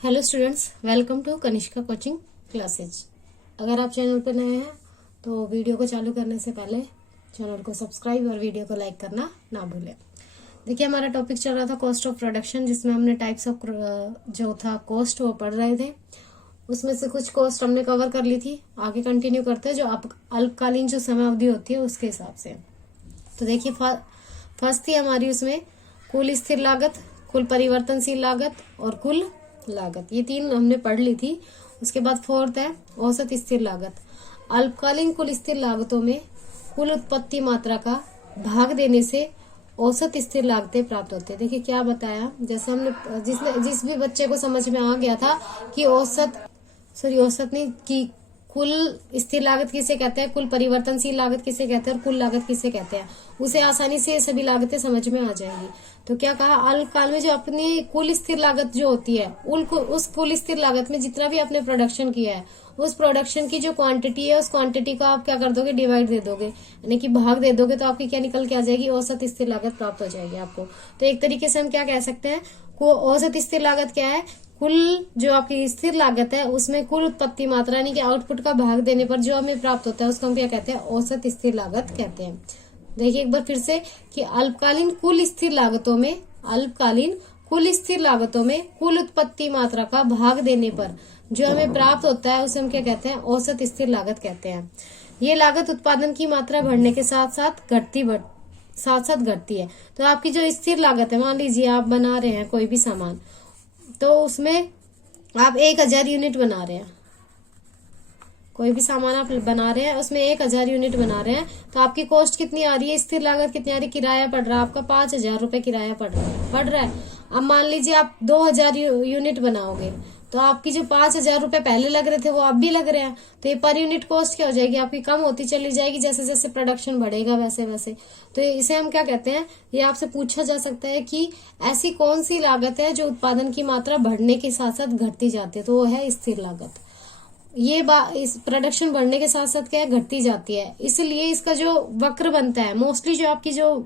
Hello students, welcome to Kanishka coaching classes. अगर आप channel पर नए हैं तो वीडियो को चालू करने से पहले चैनल को सब्सक्राइब और वीडियो को लाइक करना ना भूलें। देखिए, हमारा टॉपिक चल रहा था कॉस्ट ऑफ प्रोडक्शन, जिसमें हमने टाइप्स ऑफ जो था कॉस्ट वो पढ़ रहे थे। उसमें से कुछ कॉस्ट हमने कवर कर ली थी। आगे कंटिन्यू करते हैं जो अल्पकालीन जो समय अवधि होती है उसके हिसाब से। तो देखिए, फर्स्ट थी हमारी उसमें कुल स्थिर लागत, कुल परिवर्तनशील लागत और कुल लागत। ये तीन हमने पढ़ ली थी। उसके बाद फोर्थ है औसत स्थिर लागत। अल्पकालीन कुल स्थिर लागतों में कुल उत्पत्ति मात्रा का भाग देने से औसत स्थिर लागतें प्राप्त होती है। देखिए क्या बताया, जैसे हमने जिस भी बच्चे को समझ में आ गया था कि औसत नहीं कि कुल स्थिर लागत किसे कहते हैं, कुल परिवर्तनशील लागत किसे कहते हैं और कुल लागत किसे कहते हैं, उसे आसानी से सभी लागतें समझ में आ जाएंगी। तो क्या कहा, अल्पकाल में जो अपनी कुल स्थिर लागत जो होती है उस कुल स्थिर लागत में जितना भी आपने प्रोडक्शन किया है उस प्रोडक्शन की जो क्वांटिटी है उस क्वांटिटी को आप क्या कर दोगे, डिवाइड दे दोगे, यानी कि भाग दे दोगे, तो आपकी क्या निकल के आ जाएगी, औसत स्थिर लागत प्राप्त हो जाएगी आपको। तो एक तरीके से हम क्या कह सकते हैं, औसत स्थिर लागत क्या है, कुल जो आपकी स्थिर लागत है उसमें कुल उत्पत्ति मात्रा यानी कि आउटपुट का भाग देने पर जो हमें प्राप्त होता है उसको हम क्या कहते हैं, औसत स्थिर लागत कहते हैं। देखिए एक बार फिर से कि अल्पकालीन कुल स्थिर लागतों में कुल उत्पत्ति मात्रा का भाग देने पर जो हमें प्राप्त होता है उसे हम क्या कहते हैं, औसत स्थिर लागत कहते हैं। ये लागत उत्पादन की मात्रा बढ़ने के साथ साथ घटती है। तो आपकी जो स्थिर लागत है, मान लीजिए आप बना रहे हैं कोई भी सामान, तो उसमें आप 1000 यूनिट बना रहे हैं, कोई भी सामान आप बना रहे हैं उसमें 1000 यूनिट बना रहे हैं, तो आपकी कॉस्ट कितनी आ रही है, स्थिर लागत कितनी आ रही है, किराया पड़ रहा है आपका 5000 रुपए किराया पड़ रहा है। अब मान लीजिए आप 2000 यूनिट बनाओगे तो आपकी जो 5000 रुपए पहले लग रहे थे वो अब भी लग रहे हैं, तो ये पर यूनिट कॉस्ट क्या हो जाएगी, आपकी कम होती चली जाएगी जैसे जैसे प्रोडक्शन बढ़ेगा वैसे वैसे। तो इसे हम क्या कहते हैं, ये आपसे पूछा जा सकता है कि ऐसी कौन सी लागत है जो उत्पादन की मात्रा बढ़ने के साथ साथ घटती जाती है, तो वो है स्थिर लागत। ये इस प्रोडक्शन बढ़ने के साथ साथ क्या है, घटती जाती है, इसलिए इसका जो वक्र बनता है, मोस्टली जो आपकी जो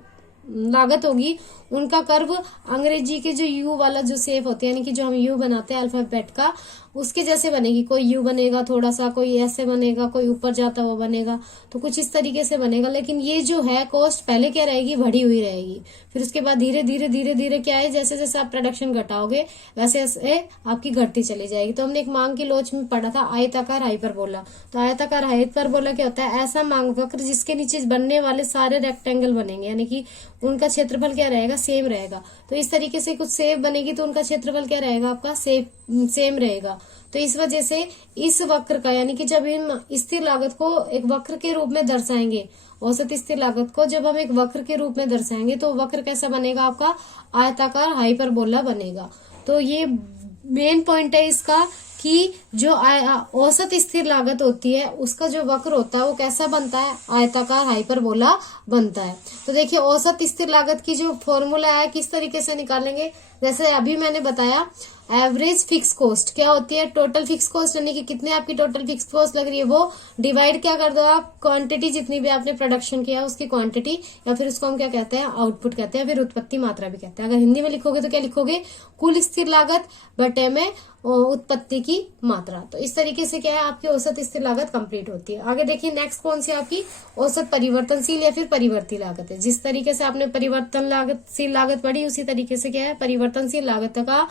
लागत होगी उनका कर्व अंग्रेजी के जो यू वाला जो शेप होती है, यानी कि जो हम यू बनाते हैं अल्फाबेट का, उसके जैसे बनेगी। कोई यू बनेगा थोड़ा सा, कोई ऐसे बनेगा, कोई ऊपर जाता वो बनेगा, तो कुछ इस तरीके से बनेगा। लेकिन ये जो है कॉस्ट पहले क्या रहेगी, बढ़ी हुई रहेगी, फिर उसके बाद धीरे धीरे धीरे धीरे क्या है, जैसे जैसे आप प्रोडक्शन घटाओगे वैसे वैसे आपकी घटती चली जाएगी। तो हमने एक मांग की लोच में पढ़ा था आयताकार हाइपरबोला। तो आयताकार हाइपरबोला क्या होता है, ऐसा मांग वक्र जिसके नीचे बनने वाले सारे रेक्टेंगल बनेंगे, यानी कि उनका क्षेत्रफल क्या रहेगा, सेम रहेगा। तो इस तरीके से कुछ सेव बनेगी तो उनका क्षेत्रफल क्या रहेगा, आपका सेम रहेगा। तो इस वजह से इस वक्र का, यानी कि जब हम स्थिर लागत को एक वक्र के रूप में दर्शाएंगे, औसत स्थिर लागत को जब हम एक वक्र के रूप में दर्शाएंगे तो वक्र कैसा बनेगा, आपका आयताकार हाइपरबोला बनेगा। तो ये मेन पॉइंट है इसका कि जो औसत स्थिर लागत होती है उसका जो वक्र होता है वो कैसा बनता है, आयताकार हाइपरबोला बनता है। तो देखिए औसत स्थिर लागत की जो फॉर्मूला है किस तरीके से निकालेंगे, जैसे अभी मैंने बताया एवरेज फिक्स कॉस्ट क्या होती है, टोटल फिक्स कॉस्ट, यानी कि कितने आपकी टोटल फिक्स कॉस्ट लग रही है वो डिवाइड क्या कर दो आप, क्वांटिटी जितनी भी आपने प्रोडक्शन किया उसकी क्वांटिटी, या फिर उसको हम क्या कहते हैं, आउटपुट कहते हैं, फिर उत्पत्ति मात्रा भी कहते हैं। अगर हिंदी में लिखोगे तो क्या लिखोगे, कुल स्थिर लागत बटे में उत्पत्ति की मात्रा। तो इस तरीके से क्या है, आपकी औसत स्थिर लागत कंप्लीट होती है। आगे देखिए नेक्स्ट कौन सी आपकी औसत परिवर्तनशील या फिर परिवर्ती लागत है। जिस तरीके से आपने परिवर्तनशील लागत पढ़ी उसी तरीके से क्या है, परिवर्तनशील लागत का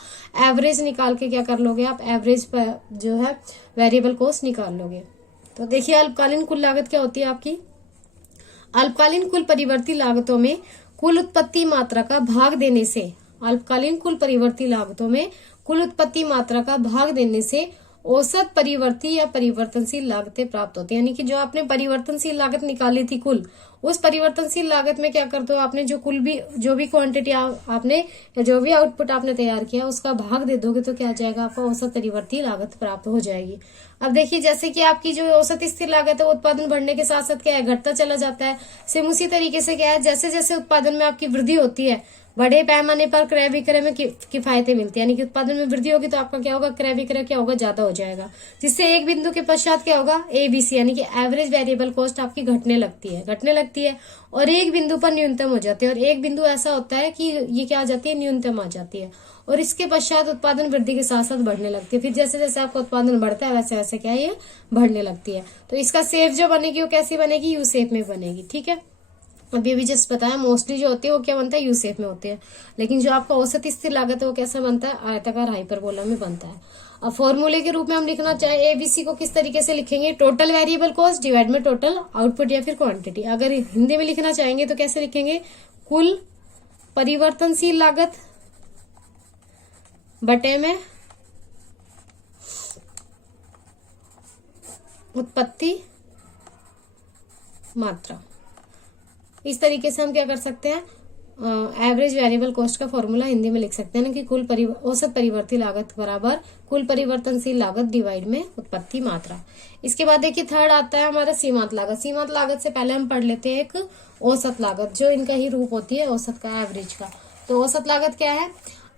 एवरेज निकाल के क्या कर लोगे आप, एवरेज पर जो है वेरिएबल कॉस्ट निकाल लोगे। तो देखिए अल्पकालीन कुल लागत क्या होती है आपकी, अल्पकालीन कुल परिवर्ती लागतों में कुल उत्पत्ति मात्रा का भाग देने से, अल्पकालीन कुल परिवर्ती लागतों में कुल उत्पत्ति मात्रा का भाग देने से औसत परिवर्ती या परिवर्तनशील लागतें प्राप्त होती है। यानी कि जो आपने परिवर्तनशील लागत निकाली थी कुल, उस परिवर्तनशील लागत में क्या कर दो, आपने जो भी क्वांटिटी आपने या जो भी आउटपुट आपने तैयार किया उसका भाग दे दोगे तो क्या आ जाएगा, आपको औसत परिवर्ती लागत प्राप्त हो जाएगी। अब देखिए जैसे कि आपकी जो औसत स्थिर लागत है वो उत्पादन बढ़ने के साथ साथ क्या है, घटता चला जाता है। सेम उसी तरीके से क्या है, जैसे जैसे उत्पादन में आपकी वृद्धि होती है बड़े पैमाने पर क्रय विक्रय में किफायतें मिलती है, यानी कि उत्पादन में वृद्धि होगी तो आपका क्या होगा, क्रय विक्रय क्या होगा, ज्यादा हो जाएगा, जिससे एक बिंदु के पश्चात क्या होगा, एबीसी यानी कि एवरेज वेरिएबल कॉस्ट आपकी घटने लगती है और एक बिंदु पर न्यूनतम हो जाती है। और एक बिंदु ऐसा होता है कि ये क्या आ जाती है, न्यूनतम आ जाती है और इसके पश्चात उत्पादन वृद्धि के साथ साथ बढ़ने लगती है। फिर जैसे जैसे आपका उत्पादन बढ़ता है वैसे वैसे क्या है, ये बढ़ने लगती है। तो इसका शेप जो बनेगी वो कैसी बनेगी, यू शेप में बनेगी। ठीक है, अभी जस्ट बताया मोस्टली जो होती है वो क्या बनता है, यू शेप में होती है, लेकिन जो आपका औसत स्थिर लागत है वो कैसा बनता है, आयताकार हाइपरबोला में बनता है। अब फॉर्मूले के रूप में हम लिखना चाहे एबीसी को किस तरीके से लिखेंगे, टोटल वेरिएबल कॉस्ट डिवाइड में टोटल आउटपुट या फिर क्वांटिटी। अगर हिंदी में लिखना चाहेंगे तो कैसे लिखेंगे, कुल परिवर्तनशील लागत बटे में उत्पत्ति मात्रा। इस तरीके से हम क्या कर सकते हैं, एवरेज वेरिएबल कॉस्ट का फॉर्मूला हिंदी में लिख सकते हैं ना कि औसत परिवर्ती लागत बराबर कुल परिवर्तनशील लागत डिवाइड में उत्पत्ति मात्रा। इसके बाद देखिए थर्ड आता है हमारा सीमांत लागत। सीमांत लागत से पहले हम पढ़ लेते हैं एक औसत लागत, जो इनका ही रूप होती है औसत का, एवरेज का। तो औसत लागत क्या है,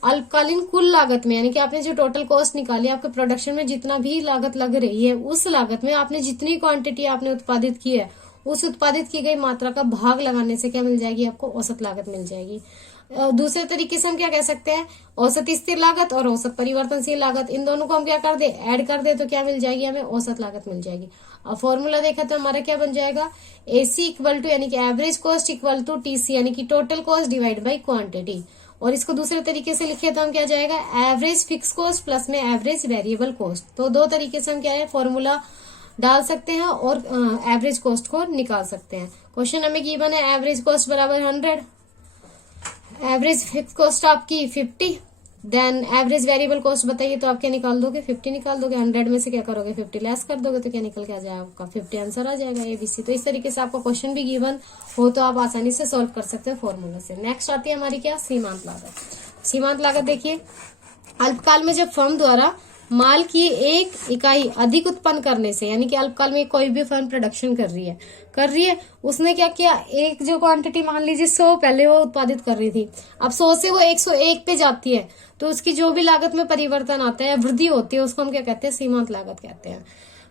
अल्पकालीन कुल लागत में, यानी कि आपने जो टोटल कॉस्ट निकाली, आपके प्रोडक्शन में जितना भी लागत लग रही है उस लागत में आपने जितनी क्वांटिटी आपने उत्पादित की है उस उत्पादित की गई मात्रा का भाग लगाने से क्या मिल जाएगी, आपको औसत लागत मिल जाएगी। दूसरे तरीके से हम क्या कह सकते हैं, औसत स्थिर लागत और औसत परिवर्तनशील लागत, इन दोनों को हम क्या कर दे, ऐड कर दे तो क्या मिल जाएगी, हमें औसत लागत मिल जाएगी। अब फॉर्मूला देखा तो हमारा क्या बन जाएगा, एसी इक्वल टू यानी कि average cost equal to TC यानी कि total cost divide by quantity. और इसको दूसरे तरीके से लिखे तो हम क्या जाएगा, एवरेज फिक्स कॉस्ट प्लस में एवरेज वेरिएबल कॉस्ट। तो दो तरीके से हम क्या है फॉर्मूला डाल सकते हैं और एवरेज कॉस्ट को निकाल सकते हैं। क्वेश्चन हमें गिवन है एवरेज कॉस्ट बराबर 100, एवरेज फिक्स कॉस्ट आपकी 50, देन एवरेज वेरिएबल कॉस्ट बताइए तो आप क्या निकाल दोगे, 50 निकाल दोगे। 100 में से क्या करोगे, 50 लेस कर दोगे तो क्या निकल के आ जाएगा, आपका 50 आंसर आ जाएगा एबीसी। तो इस तरीके से आपका क्वेश्चन भी गिवन हो तो आप आसानी से सॉल्व कर सकते हो फॉर्मूला से। नेक्स्ट आती है हमारी क्या, सीमांत लागत। सीमांत लागत देखिए, अल्पकाल में जब फर्म द्वारा माल की एक इकाई अधिक उत्पन्न करने से, यानी कि अल्पकाल में कोई भी फर्म प्रोडक्शन कर रही है, उसने क्या किया, एक जो क्वांटिटी मान लीजिए 100 पहले वो उत्पादित कर रही थी, अब 100 से वो 101 पे जाती है, तो उसकी जो भी लागत में परिवर्तन आता है, वृद्धि होती है, उसको हम क्या कहते हैं, सीमांत लागत कहते हैं।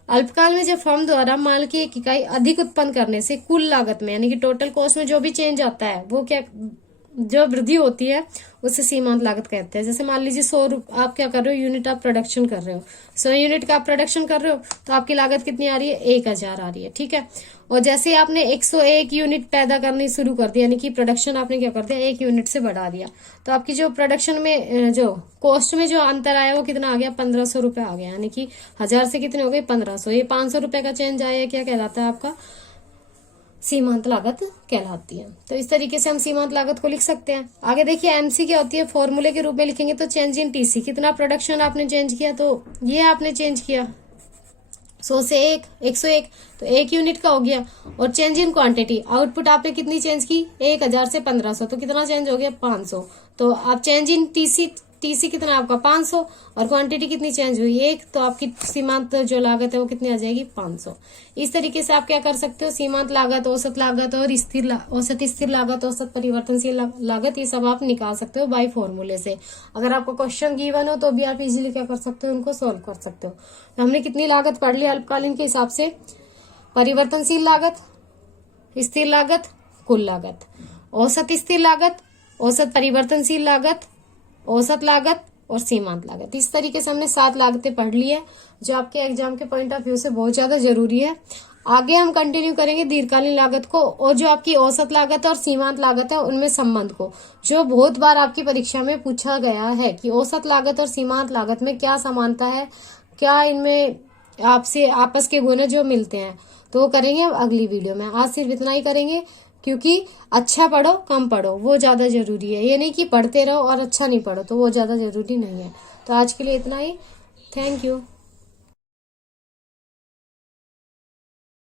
अल्पकाल में जब फर्म द्वारा माल की एक इकाई अधिक उत्पन्न करने से कुल लागत में, यानी कि टोटल कॉस्ट में जो भी चेंज आता है वो क्या, जो वृद्धि होती है उससे सीमांत लागत कहते हैं। जैसे मान लीजिए 100 आप क्या कर रहे हो, यूनिट आप प्रोडक्शन कर रहे हो, 100 यूनिट का आप प्रोडक्शन कर रहे हो तो आपकी लागत कितनी आ रही है, 1000 आ रही है। ठीक है, और जैसे ही आपने 101 यूनिट पैदा करनी शुरू कर दिया, यानी कि प्रोडक्शन आपने क्या कर दिया, 1 यूनिट से बढ़ा दिया, तो आपकी जो प्रोडक्शन में जो कॉस्ट में जो अंतर आया वो कितना आ गया, 1500 रुपए आ गया, यानी कि 1000 से कितने हो गए, 1500। ये 500 रुपए का चेंज आया, क्या कहलाता है आपका, सीमांत लागत कहलाती है। तो इस तरीके से हम सीमांत लागत को लिख सकते हैं। आगे देखिए एमसी क्या होती है, फॉर्मूले के रूप में लिखेंगे तो चेंज इन टीसी, कितना प्रोडक्शन आपने चेंज किया, तो ये आपने चेंज किया 100 से 101, तो 1 यूनिट का हो गया। और चेंज इन क्वांटिटी, आउटपुट आपने कितनी चेंज की, 1000 से 1500, तो कितना चेंज हो गया, 500। तो आप चेंज इन टीसी कितना आपका 500 और क्वांटिटी कितनी चेंज हुई 1, तो आपकी सीमांत जो लागत है वो कितनी आ जाएगी, 500। इस तरीके से आप क्या कर सकते हो, सीमांत लागत, औसत लागत और औसत स्थिर लागत, औसत परिवर्तनशील लागत, ये सब आप निकाल सकते हो बाय फॉर्मूले से। अगर आपको क्वेश्चन गिवन हो तो भी आप इजीली क्या कर सकते हो, उनको सोल्व कर सकते हो। तो हमने कितनी लागत पढ़ ली अल्पकालीन के हिसाब से, परिवर्तनशील लागत, स्थिर लागत, कुल लागत, औसत स्थिर लागत, औसत परिवर्तनशील लागत, औसत लागत और सीमांत लागत। इस तरीके से हमने 7 लागतें पढ़ ली है जो आपके एग्जाम के पॉइंट ऑफ व्यू से बहुत ज्यादा जरूरी है। आगे हम कंटिन्यू करेंगे दीर्घकालीन लागत को और जो आपकी औसत लागत और सीमांत लागत है उनमें संबंध को, जो बहुत बार आपकी परीक्षा में पूछा गया है कि औसत लागत और सीमांत लागत में क्या समानता है, क्या इनमें आपसे आपस के गुण जो मिलते हैं, तो वो करेंगे हम अगली वीडियो में। आज सिर्फ इतना ही करेंगे, क्योंकि अच्छा पढ़ो कम पढ़ो वो ज्यादा जरूरी है, ये नहीं कि पढ़ते रहो और अच्छा नहीं पढ़ो, तो वो ज्यादा जरूरी नहीं है। तो आज के लिए इतना ही, थैंक यू।